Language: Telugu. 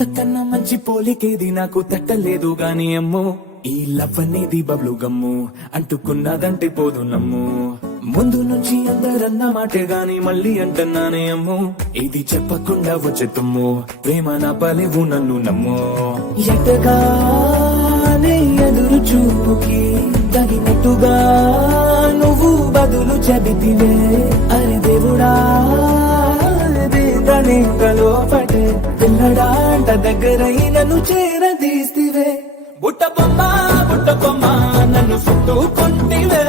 అంతకన్నా మంచి పోలికేది నాకు తట్టలేదు గాని అమ్మో ఈ లవ్ అనేది బబ్లు గమ్ము అంటుకున్నదంటే పోదు నమ్ము ముందు నుంచి అందరన్న మాటే గాని మళ్ళీ అంటున్నానే అమ్ము ఇది చెప్పకుండా వచ్చే తుమ్ము ప్రేమ నా పలేవు నన్ను నమ్ము ఎటగానే ఎదురు చూపుకి తగినట్టుగా నువ్వు బదులు చెబితివే అరే దేవుడా లోపటే పిల్లడాంట దగ్గరై నన్ను చేరదీస్తివే బుట్ట బొమ్మ నన్ను చుట్టుకుంటివే